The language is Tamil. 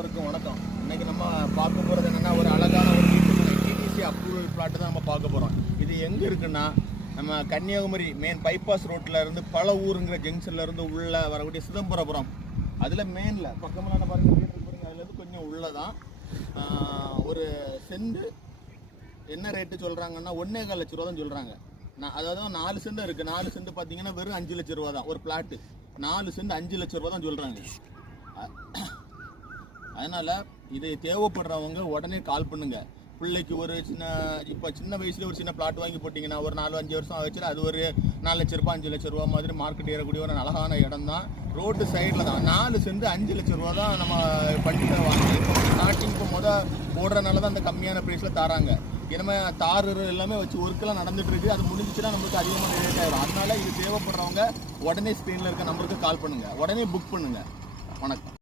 அனைவருக்கும் வணக்கம். இன்னைக்கு நம்ம பார்க்க போகிறது என்னென்னா, ஒரு அழகான ஒரு டிடிசி அப்ரூவல் பிளாட்டு தான் நம்ம பார்க்க போகிறோம். இது எங்கே இருக்குன்னா, நம்ம கன்னியாகுமரி மெயின் பைபாஸ் ரோட்டில் இருந்து பல ஊருங்கிற ஜங்ஷனில் இருந்து உள்ளே வரக்கூடிய சிதம்பரபுரம், அதில் மெயினில் பக்கமெல்லாம் பாருங்க வீடு பாருங்க, அதுலேருந்து கொஞ்சம் உள்ளே தான். ஒரு செண்டு என்ன ரேட்டு சொல்கிறாங்கன்னா 1.25 லட்ச ரூபா தான் சொல்கிறாங்க. அதாவது 4 செண்டு இருக்குது. 4 செண்டு பார்த்தீங்கன்னா வெறும் 5 லட்ச ரூபா தான் ஒரு பிளாட்டு. 4 செண்டு 5 லட்ச ரூபா தான் சொல்கிறாங்க. அதனால் இது தேவைப்படுறவங்க உடனே கால் பண்ணுங்க. பிள்ளைக்கு ஒரு சின்ன வயசுல ஒரு சின்ன பிளாட் வாங்கி போட்டிங்கன்னா ஒரு 4-5 வருஷம் ஆச்சு, அது ஒரு 4 லட்ச ரூபா 5 லட்ச ரூபா மாதிரி மார்க்கெட் ஏறக்கூடிய ஒரு அழகான இடம் தான். ரோட்டு சைடில் தான் 4 செண்டு 5 லட்ச ரூபா தான் நம்ம பண்ணிட்டு வாங்கி ஸ்டார்டிங் போடுறதுனால தான் அந்த கம்மியான ப்ரைஸில் தராங்க. இனிமே தார் எல்லாமே வச்சு ஒர்க்கெல்லாம் நடந்துட்டு இருக்கு. அது முடிஞ்சிச்சுன்னா நம்மளுக்கு அதிகமான ரேட் ஆயிடும். அதனால இது தேவைப்படுறவங்க உடனே ஸ்க்ரீனில் இருக்க நம்பருக்கு கால் பண்ணுங்க, உடனே புக் பண்ணுங்க. வணக்கம்.